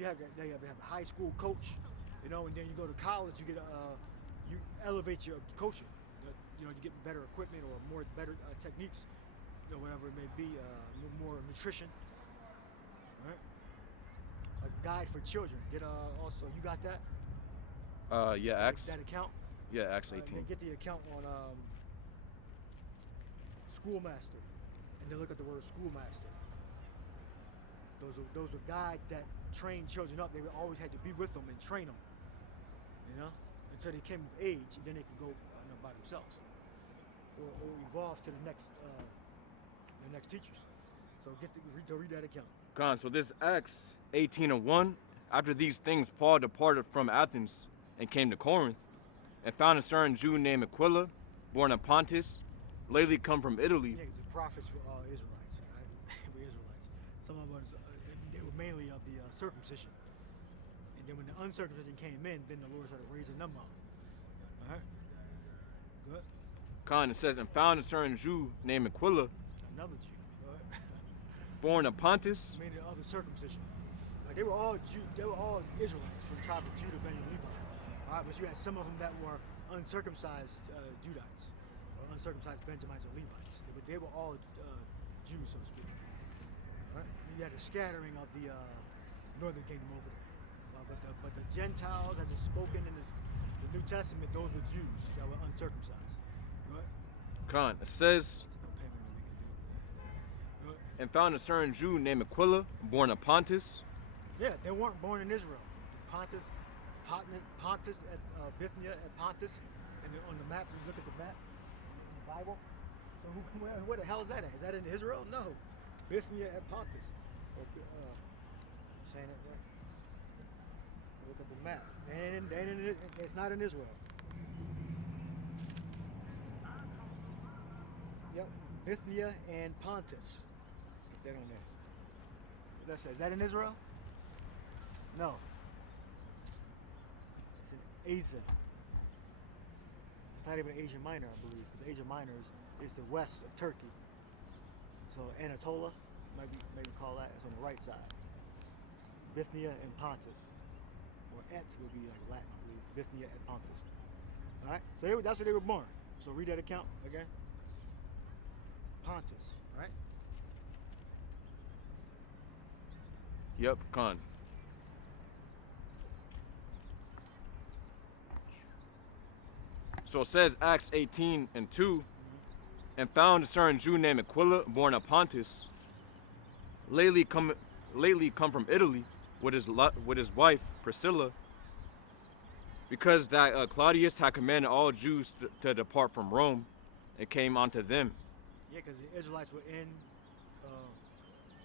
you have a high school coach, and then you go to college, you get you elevate your coaching. You get better equipment or more better techniques, whatever it may be, more nutrition. Right? A guide for children. Get also you got that? Yeah, Acts. That account. Yeah, Acts 18. Get the account on Schoolmaster, and then look at the word Schoolmaster. Those were guides that trained children up. They always had to be with them and train them, until they came of age, and then they could go by themselves, or evolve to the next teachers. So read that account. Con, so this Acts 18:1. After these things, Paul departed from Athens and came to Corinth, and found a certain Jew named Aquila, born of Pontus, lately come from Italy. Yeah, the prophets were all Israelites. Right? We're Israelites. Some of us, they were mainly of the circumcision. And then when the uncircumcision came in, then the Lord started raising them up. All right? Good. Con, it says, and found a certain Jew named Aquila, Another Jew. Right? born of Pontus. Mainly of the circumcision. Like they were all They were all Israelites from the tribe of Judah, Benjamin, Levi. All right, but you had some of them that were uncircumcised Judites, or uncircumcised Benjamites or Levites. They were all Jews, so to speak. All right? You had a scattering of the northern kingdom over there. But the Gentiles, as it's spoken in the New Testament, those were Jews that were uncircumcised. Go ahead. Con, it says, There's no payment that we can do. Go ahead. and found a certain Jew named Aquila, born of Pontus. Yeah, they weren't born in Israel. Pontus at Bithynia at Pontus, and then on the map, you look at the map in the Bible. So where the hell is that at? Is that in Israel? No, Bithynia at Pontus. Saying it right. Look at the map. It's not in Israel. Yep, Bithynia and Pontus. Put that on there. What that say? Is that in Israel? No. It's in Asia. It's not even Asia Minor, I believe, because Asia Minor is the west of Turkey. So Anatolia, maybe call that. It's on the right side. Bithynia and Pontus, or Etz would be like Latin, I believe. Bithynia and Pontus. All right. So that's where they were born. So read that account again. Pontus. All right. Yep, Con. So it says Acts 18:2, and found a certain Jew named Aquila, born of Pontus, lately come from Italy, with his wife Priscilla, because that Claudius had commanded all Jews to depart from Rome, and came unto them. Yeah, because the Israelites were in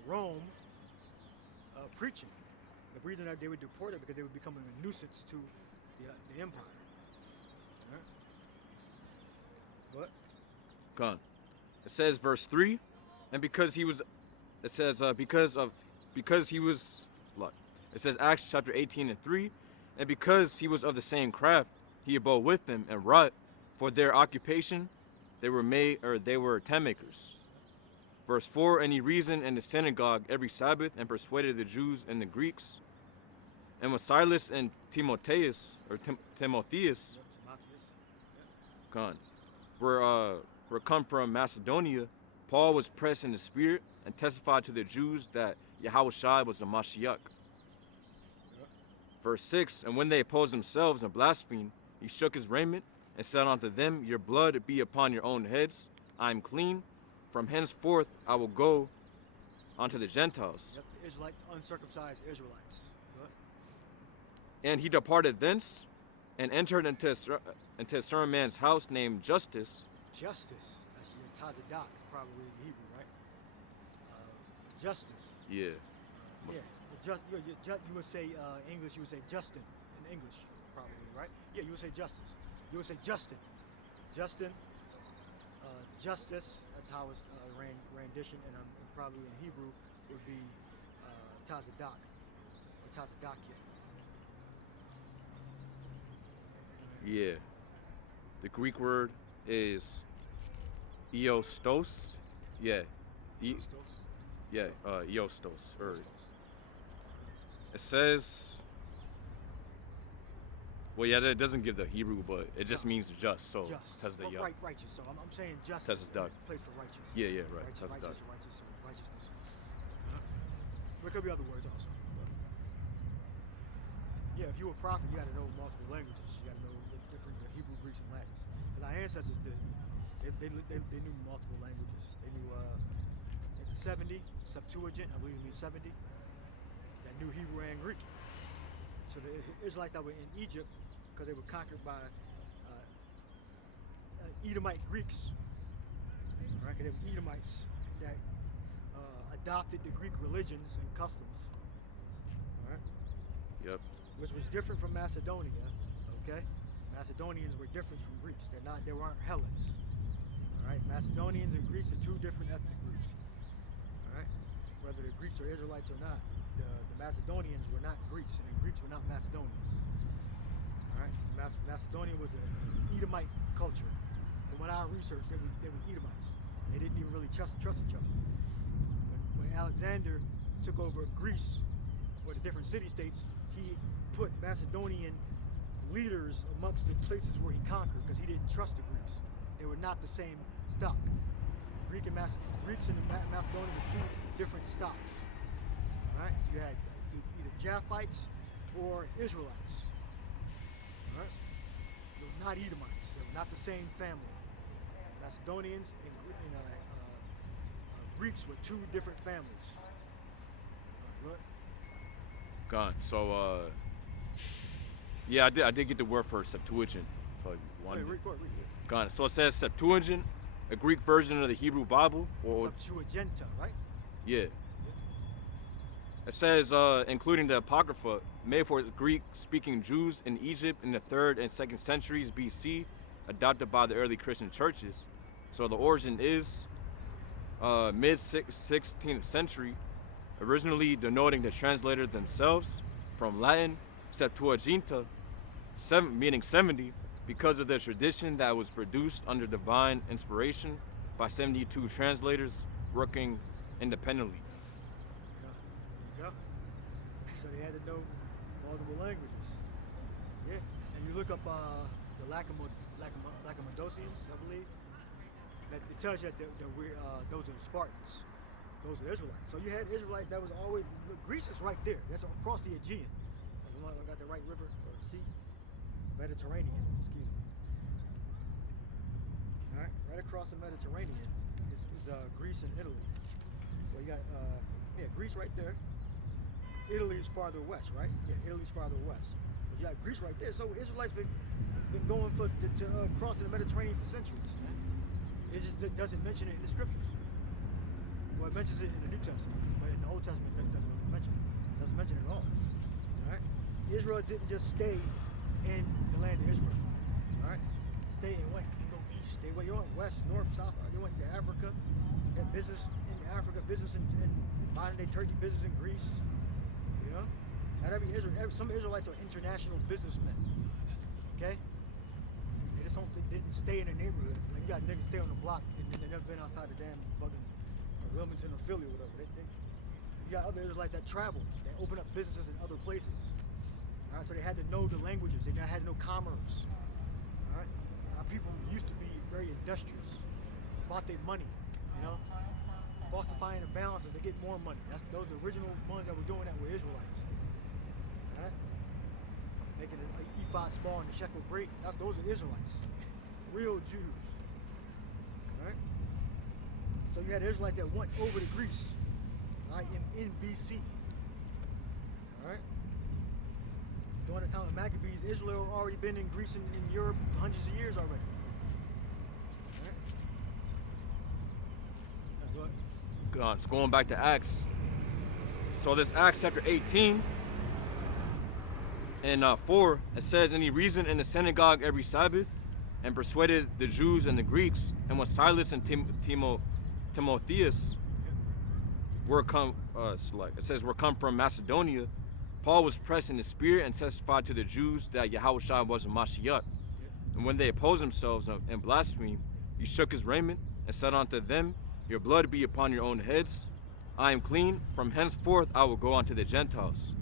Rome preaching. The reason that they were deported because they were becoming a nuisance to the empire. All right. What? Gone. It says verse 3, and because he was, it says because he was, it says Acts chapter 18:3, and because he was of the same craft, he abode with them and wrought for their occupation. They were tent makers. Verse 4, and he reasoned in the synagogue every Sabbath and persuaded the Jews and the Greeks. And with Silas and Timotheus, gone, were come from Macedonia, Paul was pressed in the spirit and testified to the Jews that Yahushua was the Mashiach. Verse 6, and when they opposed themselves and blasphemed, he shook his raiment and said unto them, your blood be upon your own heads. I am clean. From henceforth I will go unto the Gentiles. Yep, the Israelites, uncircumcised Israelites. And he departed thence and entered into a certain man's house named Justus. Justice. That's your Tazadak, probably in Hebrew, right? Justice. Yeah. You would say English. You would say Justin in English, probably, right? Yeah, you would say justice. You would say Justin. Justin. Justice. That's how it's rendition, and probably in Hebrew would be Tazadak or Tazadakia. Yeah. The Greek word is Eostos. Yeah. Eostos. Or It says. Well, yeah, it doesn't give the Hebrew, but it just means just. So Just. because the Well, righteous. So I'm saying just. Says is it's duck. a place for righteous. Yeah, right. Righteous, Says it's duck. righteousness. There could be other words also. But yeah, if you were a prophet, you got to know multiple languages. You got to know the different Hebrew, Greeks, and Latins. Because our ancestors did. They knew multiple languages. They knew 70, Septuagint, I believe it means 70. That knew Hebrew and Greek. So the Israelites that were in Egypt, because they were conquered by Edomite Greeks, right? Because they were Edomites that adopted the Greek religions and customs, right? Yep. Which was different from Macedonia, okay? Macedonians were different from Greeks. They weren't Hellenes, all right? Macedonians and Greeks are two different ethnic groups, all right? Whether the Greeks are Israelites or not, the Macedonians were not Greeks, and the Greeks were not Macedonians. All right, Macedonia was an Edomite culture. From what I researched, they were Edomites. They didn't even really trust each other. When Alexander took over Greece, or the different city-states, he put Macedonian leaders amongst the places where he conquered because he didn't trust the Greeks. They were not the same stock. Greeks and Macedonia were two different stocks. All right, you had either Japhites or Israelites. All right, they were not Edomites. They were not the same family. Macedonians and Greeks were two different families. All right, Gone. So yeah, I did get the word for Septuagint. So you wanted read it. Gone. So it says Septuagint, a Greek version of the Hebrew Bible, or Septuaginta, right? yeah. It says, including the Apocrypha, made for Greek-speaking Jews in Egypt in the 3rd and 2nd centuries BC, adopted by the early Christian churches. So the origin is mid-16th century, originally denoting the translators themselves from Latin Septuaginta, meaning 70, because of the tradition that was produced under divine inspiration by 72 translators working independently. So they had to know multiple languages. Yeah, and you look up the Lacedaemonians, I believe. That it tells you that those are Spartans, those are Israelites. So you had Israelites that was always. Look, Greece is right there. That's across the Aegean. I got the right river or sea, Mediterranean. Excuse me. All right, right across the Mediterranean is Greece and Italy. Well, you got Greece right there. Italy is farther west, right? Yeah, Italy's farther west. But you got Greece right there. So Israelites been going to crossing the Mediterranean for centuries, man. It just doesn't mention it in the scriptures. Well, it mentions it in the New Testament, but in the Old Testament it doesn't really mention it. It doesn't mention it at all. All right? Israel didn't just stay in the land of Israel. All right? Stay and went and go east. They went west, north, south. They went to Africa. Had business in Africa, business in modern day Turkey, business in Greece. You know, not some Israelites are international businessmen. Okay, they just didn't stay in the neighborhood. Like you got niggas stay on the block and they never been outside the damn fucking Wilmington or Philly or whatever. You got other Israelites that travel. They open up businesses in other places. All right, so they had to know the languages. They had to know commerce. All right, our people used to be very industrious about their money. You know. Falsifying the balances to get more money. Those original ones that were doing that were Israelites. All right? Making an ephod small and the shekel great. Those are Israelites. Real Jews. All right? So you had Israelites that went over to Greece, right, in BC. All right? During the time of Maccabees, Israel had already been in Greece and in Europe for hundreds of years already. All right? Now, go ahead. So going back to Acts. So this Acts chapter 18 and 4, it says, and he reasoned in the synagogue every Sabbath and persuaded the Jews and the Greeks. And when Silas and Timotheus were come, it says were come from Macedonia, Paul was pressed in the spirit and testified to the Jews that Yahushua was a Mashiach. And when they opposed themselves and blasphemed, he shook his raiment and said unto them, your blood be upon your own heads. I am clean. From henceforth I will go unto the Gentiles.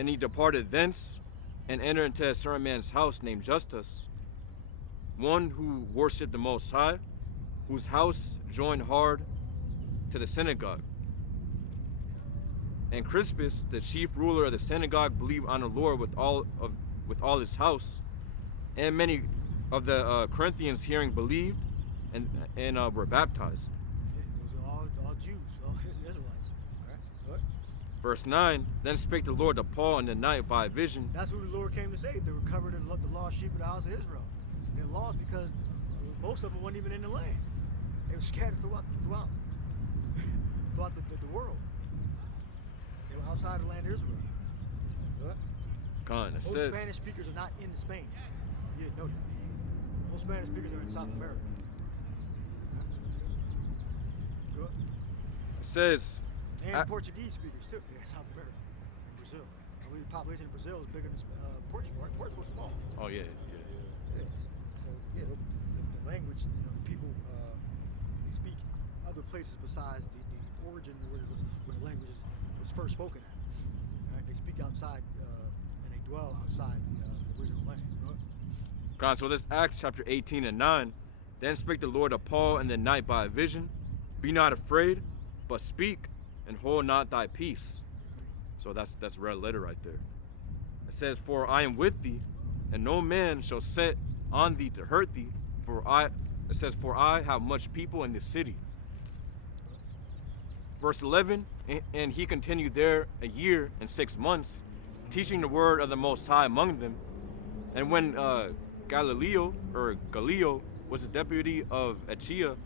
And he departed thence, and entered into a certain man's house named Justus, one who worshipped the Most High, whose house joined hard to the synagogue. And Crispus, the chief ruler of the synagogue, believed on the Lord with all his house, and many of the Corinthians hearing believed and were baptized. Yeah, those are all Jews, all Israelites. All right. Good. Verse 9, then spake the Lord to Paul in the night by a vision. That's who the Lord came to save. They recovered the lost sheep of the house of Israel. They lost because most of them weren't even in the land. They were scattered throughout the world. They were outside the land of Israel. Good. It Most says, Spanish speakers are not in Spain. If you didn't know that. Most Spanish speakers are in South America. Good. it says, And Portuguese speakers too. They're in South America. In Brazil. I believe the population of Brazil is bigger than Portugal, right? Portugal's small. oh yeah. Yes. So yeah, the language, the people they speak other places besides the origin where the language was first spoken at. Right? They speak outside and they dwell outside the original land. Right? So this Acts chapter 18 and 9. Then spake the Lord to Paul in the night by a vision. Be not afraid, but speak, and hold not thy peace. So that's red letter right there. It says, for I am with thee, and no man shall set on thee to hurt thee. For I have much people in this city. Verse 11, and he continued there a year and 6 months, teaching the word of the Most High among them. And when Gallio was the deputy of Achaia,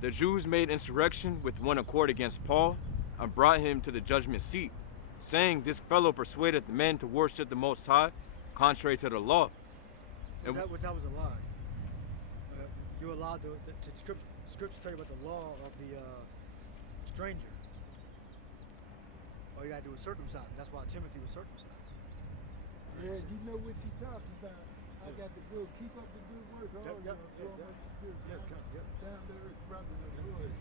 the Jews made insurrection with one accord against Paul, and brought him to the judgment seat, saying, this fellow persuadeth men to worship the Most High, contrary to the law. And that was a lie. You're allowed to scripture tell you about the law of the stranger. All you gotta do is circumcise. That's why Timothy was circumcised. Yeah, you know what you're talking about. I got to go keep up the good work. All Yep, y'all doing what you do. Yep. Down there is brothers and boys.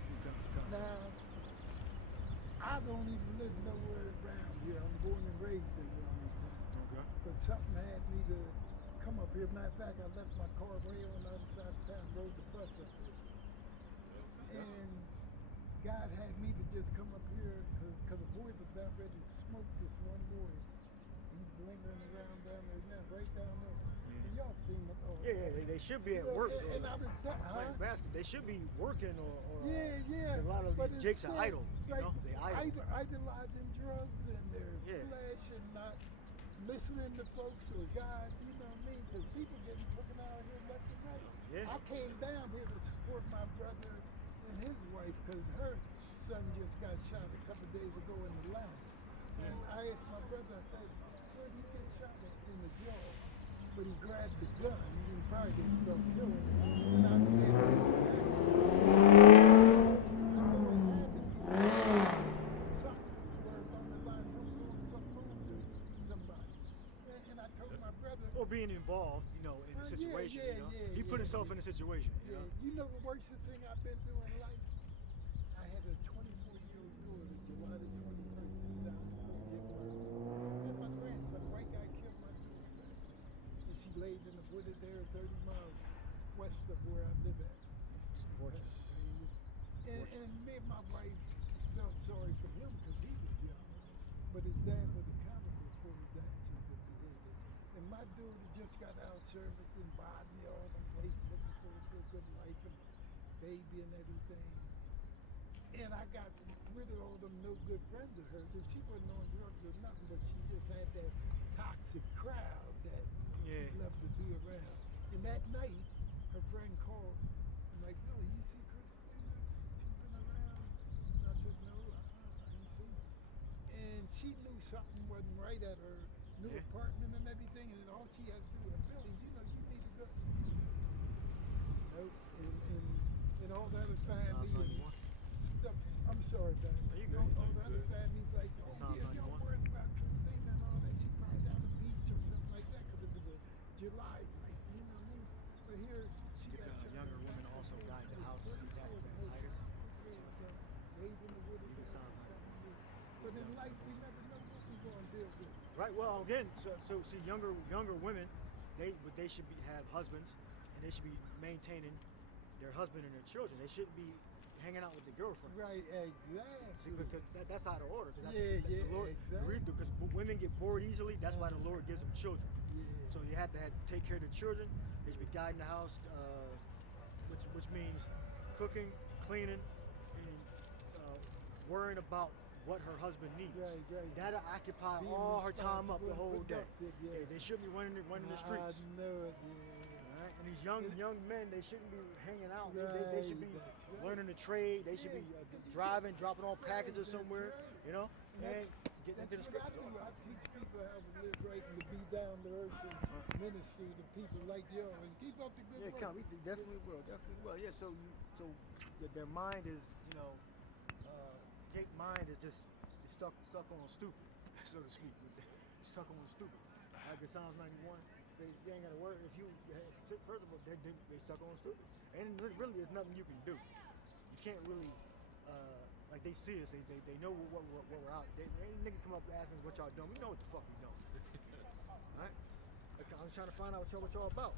Now, I don't even live nowhere around here. I'm born and raised in Wilmington. Okay. But something had me to come up here. Matter of fact, I left my car way on the other side of town, rode the bus up here. And God had me to just come up here because the boys were about ready to smoke this one boy. He's lingering around down there now, right down there. And y'all seen him. They should be at work. And I was playing basketball. They should be working or yeah. A lot of but these jakes are instead, idle. You like, know, they idle. idolizing drugs and their flesh and not listening to folks or God, you know what I mean? Because people getting taken out of here left and right. Yeah. I came down here to support my brother and his wife because her son just got shot a couple days ago in the line. And I asked my brother, I said, where did he get shot in the jaw? But he grabbed the gun. He probably didn't go kill him. And I was asking him, I know it had to be something where along the line him doing something wrong to somebody. And I told my brother. Or being involved, in the situation. He put himself in a situation. You know the worst thing I've been through in life? I had a 24-year-old daughter, July the 21st, 2004, and my grandson, white guy, killed my daughter. And she laid in the wooded there 30 miles west of where I live at. And me and my wife felt sorry for him because he was young. But his dad was accountable for his actions and behavior. And my daughter just got out of service in Bosnia, all them places, looking for a good life and baby and everything. And I got rid of all them no good friends of hers. And she wasn't on drugs or nothing, but she just had that toxic crowd that she loved to be around. And that night, her friend called and like, Billy, you see Christina? She's been around. And I said, no, I ain't seen her. And she knew something wasn't right at her new apartment and everything, and all she had to do was, Billy, you need to go. Nope. And all the other family and stuff. I'm sorry, man. All the other families like, y'all worried about Christina and all that. She probably down the beach or something like that because it was a July night, you know what I mean? But here, she got a younger woman also died in the house. That Titus. raised in the woods. But in life, we never know what we're going to deal with. Right. Well, again, so see, younger women, they should have husbands, and they should be maintaining their husband and their children. They shouldn't be hanging out with the girlfriends. Right, See, exactly. because that's out of order. Yeah, the Lord, exactly. Because women get bored easily. That's why the Lord gives them children. Yeah. So you have to take care of the children. They should be guiding the house, which means cooking, cleaning, and worrying about what her husband needs. Right. That'll occupy Being all her time up the responsible whole and day. productive, yeah. They shouldn't be running the streets. I know it, yeah. All right? And these young men, they shouldn't be hanging out. They should be Right, that's right. learning to trade. They should be driving, dropping off packages That's somewhere. right. You know, And and getting into the That's what I scriptures. do. I teach people how to live right and to be down to earth and minister to people like you and keep up the good Yeah, work. come. We definitely will. Yeah. So their mind is, Kate mind is just stuck on stupid, so to speak. Stuck on stupid. Like in Psalms 91, they ain't got to worry. First of all, they stuck on stupid, and really, there's nothing you can do. You can't really. Like they see us, they know what we're out. Any nigga come up and ask us what y'all doing. We know what the fuck we doing. Alright? I'm trying to find out what y'all about.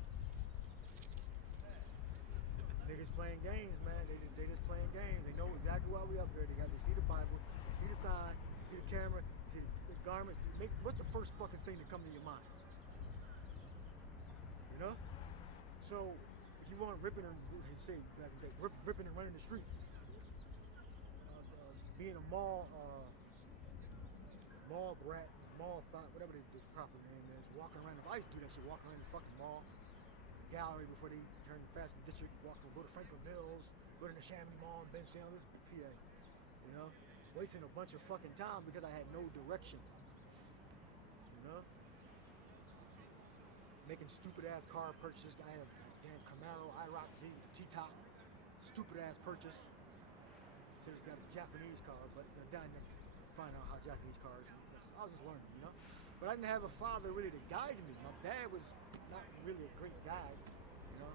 Niggas playing games, man. They just playing games. They know exactly why we up here. They see the Bible, they see the sign, they see the camera, they see the garment. What's the first fucking thing that come to your mind? You know? So if you want ripping and say back in the day, ripping and running the street. Being a mall brat, mall thought, whatever the proper name is, walking around. If I used to do that shit, walking around the fucking mall, gallery before they turn to fashion district, go to Franklin Mills, go to the Chamonix Mall and Ben Sanders, PA. You know, wasting a bunch of fucking time because I had no direction. You know, making stupid ass car purchases. I had a damn Camaro IROC Z T-top, stupid ass purchase. Just got a Japanese car, but I didn't find out how Japanese cars. I was just learning, you know. But I didn't have a father really to guide me. My dad was not really a great guide, you know.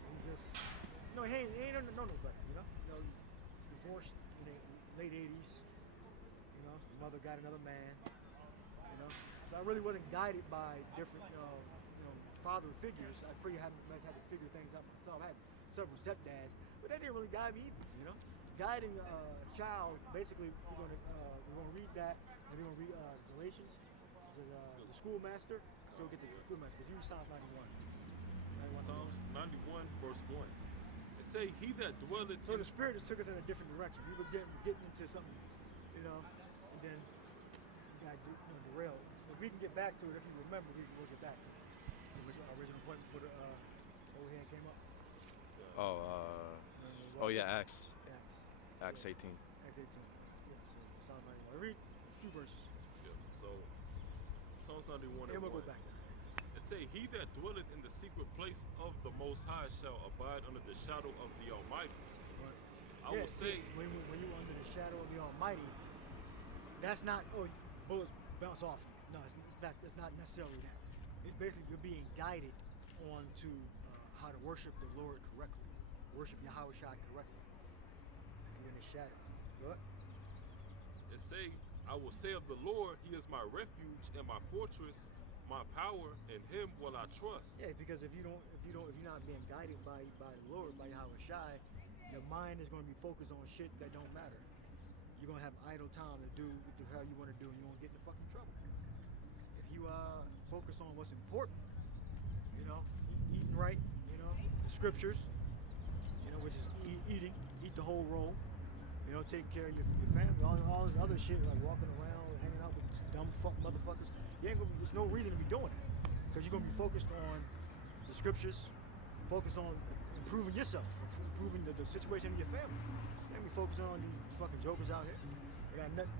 He just, he ain't know nobody, you know. Divorced in the late '80s. You know, mother got another man. You know, so I really wasn't guided by different, father figures. I pretty much had to figure things out myself. I had several stepdads, but they didn't really guide me either, you know. Guiding a child, basically, we're gonna read that, and we're gonna read Galatians, the schoolmaster. So we'll get the schoolmaster, because you use Psalms 91. Psalms 91, verse 1. It say, he that dwelleth So in... the Spirit just took us in a different direction. We were getting into something, and then we got derailed. If we can get back to it, if you remember, we'll get back to it. The original point before the old hand came up. Yeah, Acts Acts 18. Acts 18. Yeah, so Psalm 91. Read a few verses. Yeah, so, Psalms 91 And and we'll 1. go back. It say, he that dwelleth in the secret place of the Most High shall abide under the shadow of the Almighty. Right. I will say, when you're under the shadow of the Almighty, that's not, bullets bounce off you. No, it's not necessarily that. It's basically you're being guided on to how to worship the Lord correctly, worship Yahweh Shai correctly. You're in the shadow. What? it say, I will say of the Lord, he is my refuge and my fortress, my power, in him will I trust. Yeah, because if you're not being guided by the Lord, by Yahweh Shai, your mind is going to be focused on shit that don't matter. You're going to have idle time to do how you want to do, and you're going to get into fucking trouble. If you focus on what's important, eating right, the scriptures, which is eat the whole roll, take care of your family, all this other shit like walking around, hanging out with dumb motherfuckers. There's no reason to be doing that, because you're gonna be focused on the scriptures, focused on improving yourself, improving the situation of your family. You ain't be focusing on these fucking jokers out here. They got nothing.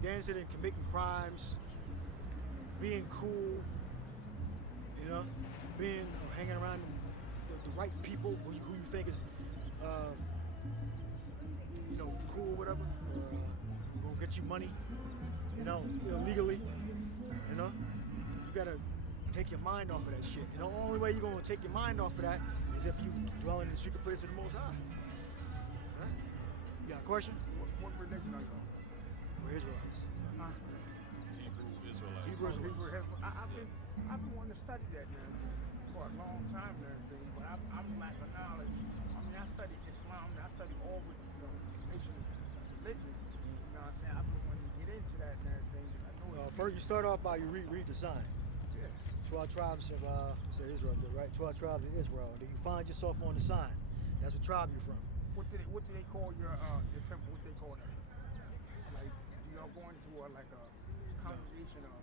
They're interested in committing crimes, being cool, being hanging around the right people who you think is cool, whatever, gonna get you money, illegally. You gotta take your mind off of that shit. The only way you're gonna take your mind off of that is if you dwell in the secret place of the Most High. Right? You got a question? What religion are you on? Israelites. Huh? Hebrew Israelites. I've been wanting to study that now for a long time and everything, but I'm lacking knowledge. I mean, I study Islam, and I study all with nation religion. You know what I'm saying? I've been wanting to get into that and everything. I know First, you start off by you read the sign. Yeah. 12 tribes of Israel, right? 12 tribes of Israel. And then you find yourself on the sign. That's what tribe you're from. What do they call your temple? What do they call that? Like, do y'all go into like a congregation or?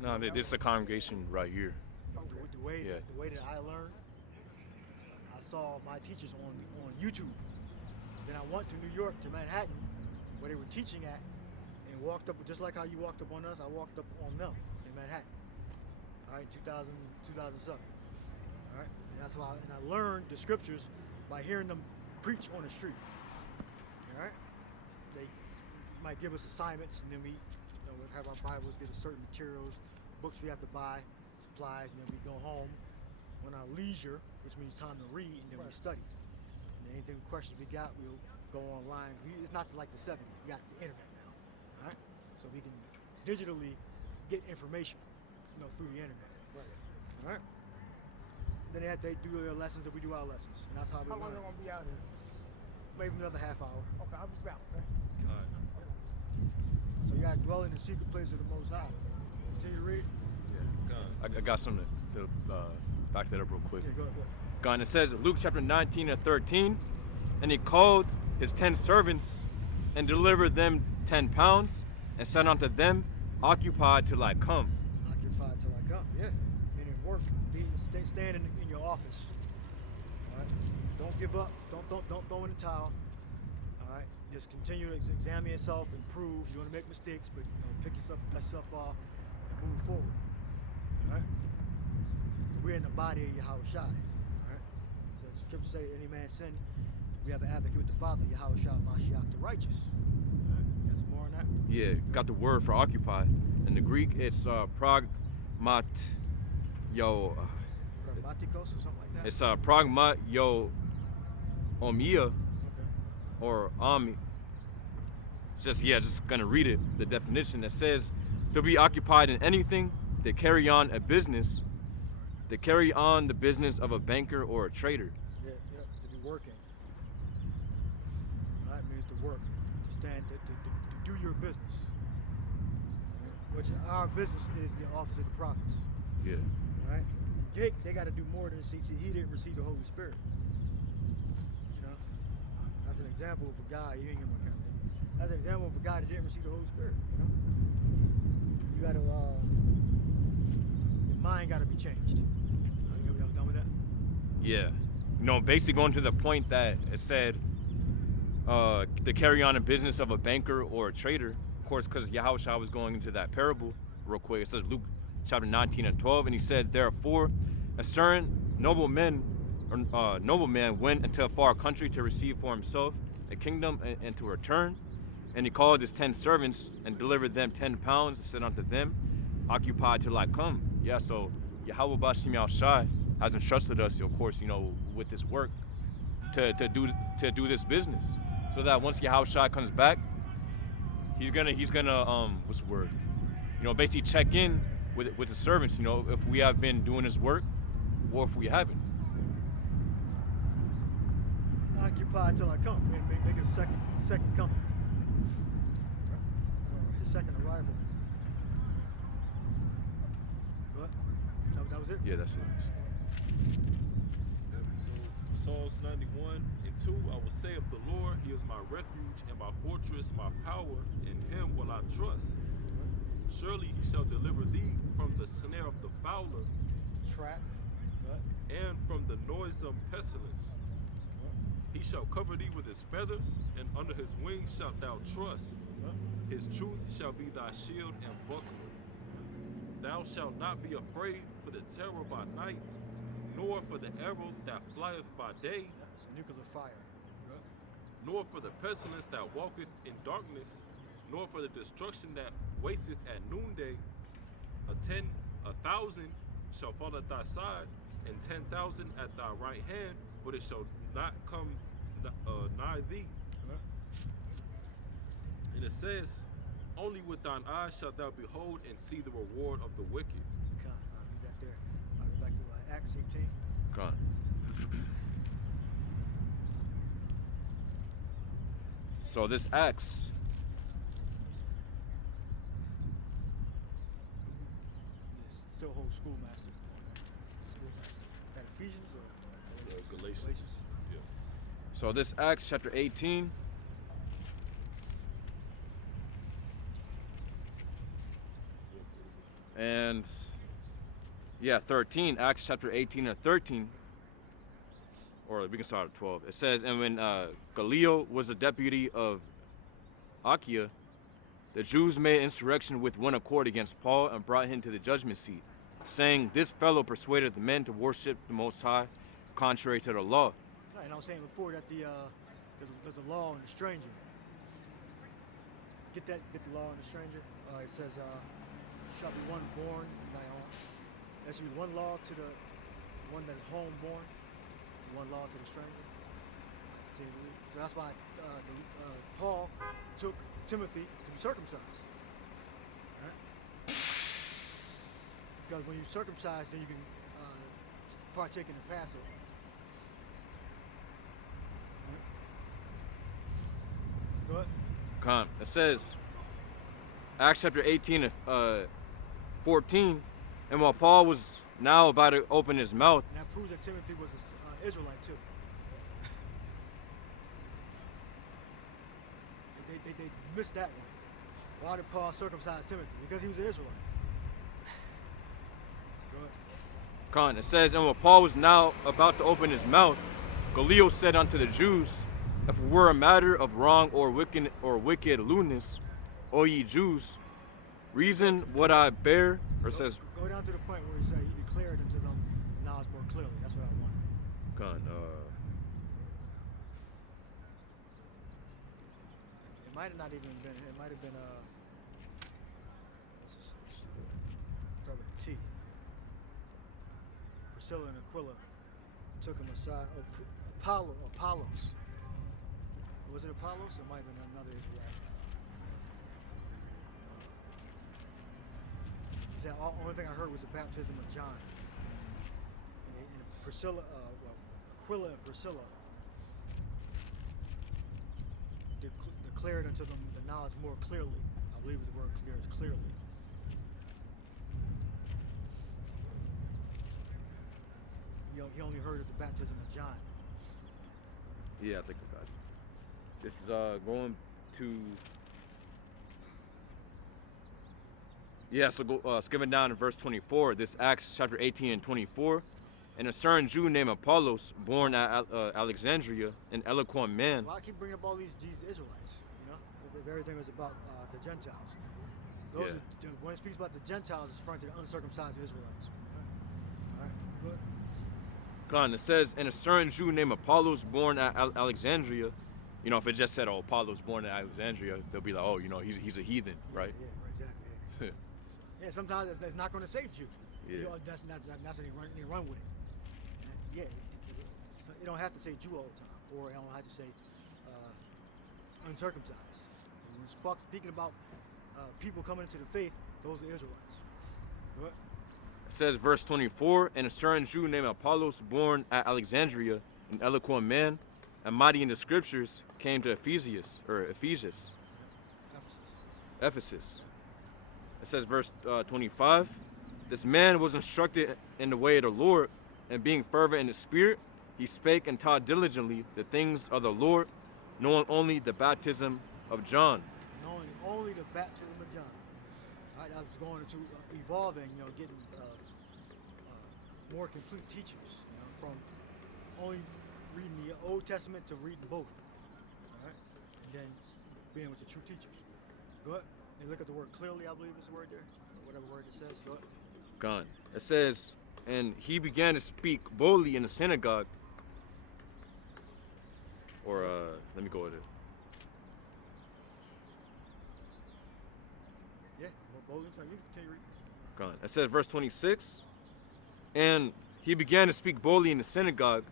No, this is a congregation right here. Okay. The way Yeah. the way that I learned, I saw my teachers on YouTube. Then I went to New York, to Manhattan, where they were teaching at, and walked up, just like how you walked up on us, I walked up on them in Manhattan. All right, 2007. All right, and that's why, and I learned the scriptures by hearing them preach on the street. All right, they might give us assignments, and then we we'll have our Bibles, get us certain materials, books we have to buy, supplies, and then we go home on our leisure, which means time to read, and then we study. And anything questions we got, we'll go online. It's not like the 70s. We got the internet now, all right? So we can digitally get information, through the internet. Right. All right. Then they do their lessons, and we do our lessons, and that's how we How long learn. they gonna be out here? Maybe another half hour. Okay, I'll be back. Okay? All right. So you gotta dwell in the secret place of the Most High. See you read? Yeah. Con. I got something to back that up real quick. Yeah, go ahead. God, it says Luke chapter 19 and 13, and he called his 10 servants and delivered them 10 pounds and said unto them, occupy till I come. Occupy till I come. Yeah. Meaning work. Stand in your office. All right. Don't give up. Don't throw in the towel. All right. Just continue to examine yourself, improve. You're gonna make mistakes, but pick yourself off and move forward. All right. We're in the body of Yahweh Shai. All right. So the scripture say, any man sin, we have an advocate with the Father, Yahweh Shai Mashiach, the righteous. All right. That's more on that. Yeah, got the word for occupy. In the Greek, it's pragmatio. Pragmatikos or something like that. It's pragmatio omia Okay. or ami. Just gonna read it. The definition that says to be occupied in anything, to carry on a business, to carry on the business of a banker or a trader. Yeah, to be working. That means to work, to stand, to do your business. Which our business is the office of the prophets. Yeah. All right. Jake, they got to do more than see. He didn't receive the Holy Spirit. That's an example of a guy. You ain't gonna count it. That's an example of a guy that didn't receive the Holy Spirit. You got to. Your mind got to be changed. Y'all done with that? Yeah. Basically going to the point that it said to carry on a business of a banker or a trader. Of course, because Yahushua was going into that parable real quick. It says Luke chapter 19 and 12, and he said, therefore, a certain nobleman went into a far country to receive for himself a kingdom and to return. And he called his 10 servants and delivered them 10 pounds and said unto them, occupy till I come. Yeah, so Yahweh Bashim Yahushai has entrusted us, of course, with this work to do this business. So that once Yahushai comes back, he's gonna what's the word? Basically check in with the servants, if we have been doing his work or if we haven't. Occupy till I come. Make it second coming. His second arrival. What? That was it? Yeah, that's it. So Psalms 91 and 2, I will say of the Lord, he is my refuge and my fortress, my power, in him will I trust. Surely he shall deliver thee from the snare of the fowler, Trap. What? and from the noisome pestilence. He shall cover thee with his feathers, and under his wings shalt thou trust. His truth shall be thy shield and buckler. Thou shalt not be afraid for the terror by night, nor for the arrow that flieth by day, That's nuclear fire. nor for the pestilence that walketh in darkness, nor for the destruction that wasteth at noonday. 1,000 shall fall at thy side, and 10,000 at thy right hand, but it shall not come nigh thee. And it says, only with thine eyes shalt thou behold and see the reward of the wicked. Con, you got there. Go back to Acts 18. Con. So this Acts, Still hold schoolmaster. Schoolmaster. That Ephesians or Galatians. Yeah. so this Acts chapter 18. And yeah, 13, Acts chapter 18 and 13. Or we can start at 12. It says, and when Gallio was the deputy of Achaia, the Jews made insurrection with one accord against Paul and brought him to the judgment seat, saying, this fellow persuaded the men to worship the Most High, contrary to the law. Right, and I was saying before that there's a law on the stranger. Get the law on the stranger. It says, shall be one born in thy own. There should be one law to the one that is home born, one law to the stranger. So that's why Paul took Timothy to be circumcised. Right? Because when you circumcise, then you can partake in the Passover. Right? Go ahead. Con. It says, Acts chapter 18 and 14, and while Paul was now about to open his mouth, And that proves that Timothy was an Israelite too. They missed that one. Why did Paul circumcise Timothy? Because he was an Israelite. Go ahead. Con, it says, and while Paul was now about to open his mouth, Gallio said unto the Jews, if it were a matter of wrong or wicked lewdness, O ye Jews, reason what I bear, or it says, Go down to the point where he said he declared unto them the knowledge more clearly. That's what I want. Con, It might have not even been. It might have been start with a T. Priscilla and Aquila took him aside. Apollos. Was it Apollos? It might have been another Israelite. He said, the only thing I heard was the baptism of John. And Priscilla, Aquila and Priscilla declared unto them the knowledge more clearly. I believe the word clear is clearly. He only heard of the baptism of John. yeah, I think about it. This is going to, yeah, so go, skipping down to verse 24, this Acts chapter 18 and 24, and a certain Jew named Apollos, born at Alexandria, an eloquent man. Well, I keep bringing up all these Israelites, you know? Everything was about the Gentiles. Those Yeah. when it speaks about the Gentiles, it's referring to the uncircumcised Israelites. All right, good. Con, it says, and a certain Jew named Apollos, born at Alexandria. You know, if it just said, oh, Apollos born at Alexandria, they'll be like, oh, you know, he's a heathen, right? Yeah, exactly. Yeah. Yeah, sometimes it's not going to say Jew. Yeah. You know, that's not they run with it. Yeah, you don't have to say Jew all the time, or you don't have to say uncircumcised. And when speaking about people coming into the faith, those are Israelites. What? It says, verse 24, and a certain Jew named Apollos, born at Alexandria, an eloquent man, and mighty in the scriptures, came to Ephesus. Ephesus. It says, verse 25, this man was instructed in the way of the Lord, and being fervent in the spirit, he spake and taught diligently the things of the Lord, knowing only the baptism of John. Knowing only the baptism of John. All right, I was going into evolving, you know, getting more complete teachers, you know, from only reading the Old Testament to reading both. All right, and then being with the true teachers. Go ahead. And look at the word clearly, I believe is the word there, or whatever word it says. Go ahead. Gone. It says, and he began to speak boldly in the synagogue. Or let me go with it. Yeah, more boldly. So you continue reading. Gone. It says, verse 26, and he began to speak boldly in the synagogue,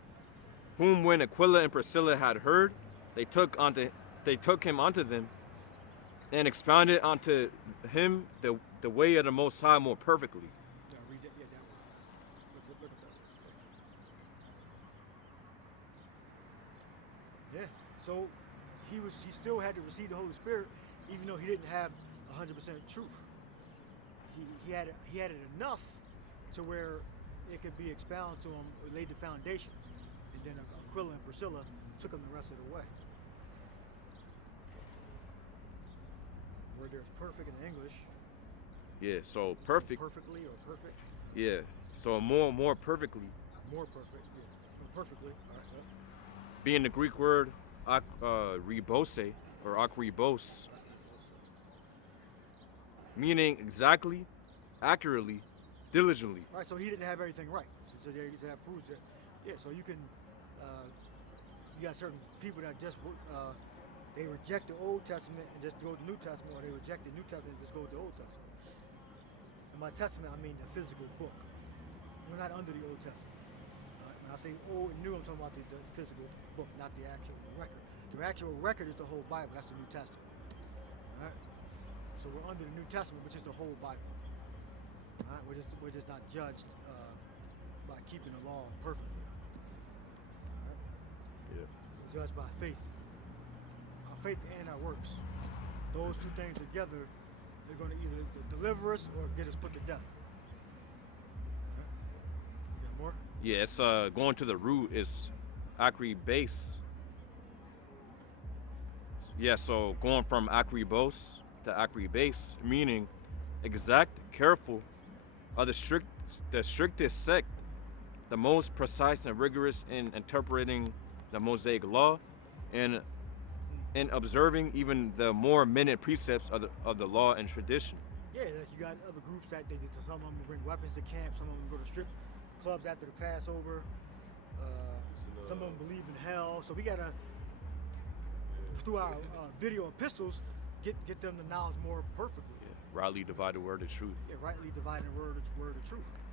whom when Aquila and Priscilla had heard, they took him unto them, and expounded onto him the way of the Most High more perfectly. Yeah, read that. Yeah, that one. Look at that. Yeah. So he still had to receive the Holy Spirit, even though he didn't have 100% truth. He had it enough to where it could be expounded to him, or laid the foundation, and then Aquila and Priscilla took him the rest of the way. Where there's perfect in English. Yeah, so perfect. Perfectly or perfect. Yeah, so more perfectly. More perfect. Yeah. No, perfectly. All right. Yep. Being the Greek word ribose or akribos, meaning exactly, accurately, diligently. Right, so he didn't have everything right. So that proves it. Yeah, so you can, you got certain people that just, they reject the Old Testament and just go to the New Testament, or they reject the New Testament and just go to the Old Testament. And by Testament, I mean the physical book. We're not under the Old Testament. When I say Old and New, I'm talking about the physical book, not the actual record. The actual record is the whole Bible. That's the New Testament. All right? So we're under the New Testament, which is the whole Bible. All right? We're just not judged by keeping the law perfectly. All right? Yeah. We're judged by faith. Our faith and our works. Those two things together, they're going to either deliver us or get us put to death. All right? You got more? Yeah, it's going to the root is akribase. Yeah, so going from akribos to akribase, meaning exact, careful, the strictest sect, the most precise and rigorous in interpreting the Mosaic law, and in observing even the more minute precepts of the law and tradition. Yeah, like you got other groups that some of them bring weapons to camp, some of them go to strip clubs after the Passover. Some of them believe in hell. So we gotta, through our video epistles, get them the knowledge more perfectly. Yeah, rightly divide the word of truth. Yeah, rightly dividing word of truth.